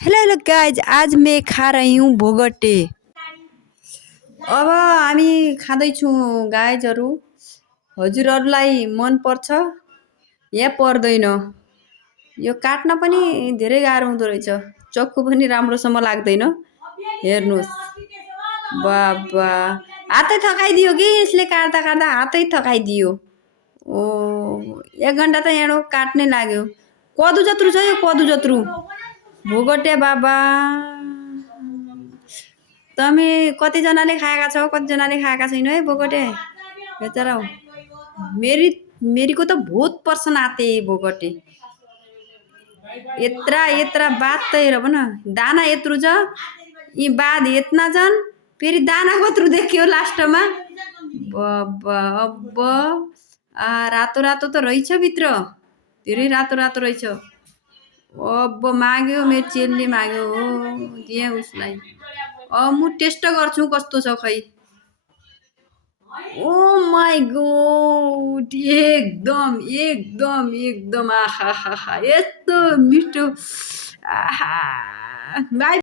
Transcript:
Hello hello guys, आज मैं खा रही हूँ भोगटे। अब हामी खाँदैछौँ गाइजहरू। हजुरहरूलाई मन पर्छ या पर्दैन? यो काट्न पनि धेरै गाह्रो हुँदो रहेछ, चक्कु पनि राम्रोसँग लाग्दैन। हेर्नुहोस्, बाबा हातै थकाइदियो कि यसले, काट्दा काट्दा हातै थकाइदियो। ओ 1 घन्टा त यहाँ काट्नै लाग्यो। कदु जत्रु छ यो, कदु जत्रु भोगटे। बाबा तमी कतिजनाले खाएका छौ, कतिजनाले खाएका छैन है भोगटे? बेचरा हो। मेरीको त बहुत पर्सन आते भोगटे। यत्रा यत्रा बात त हेर भन, दाना यत्रु छ, यी बाद यतना छन्, फेरि दाना कत्रु देखियो लास्टमा। बाबा अब रातो रातो त रहेछ भित्र, धेरै रातो रातो रहेछ। अब माग्यो, मेरो चेलले माग्यो हो, दिएँ उसलाई। अब म टेस्ट गर्छु कस्तो छ खै। ओ माई गॉड, एकदम एकदम एकदम आहा हा हा, यस्तो मिठो। आहा बाई।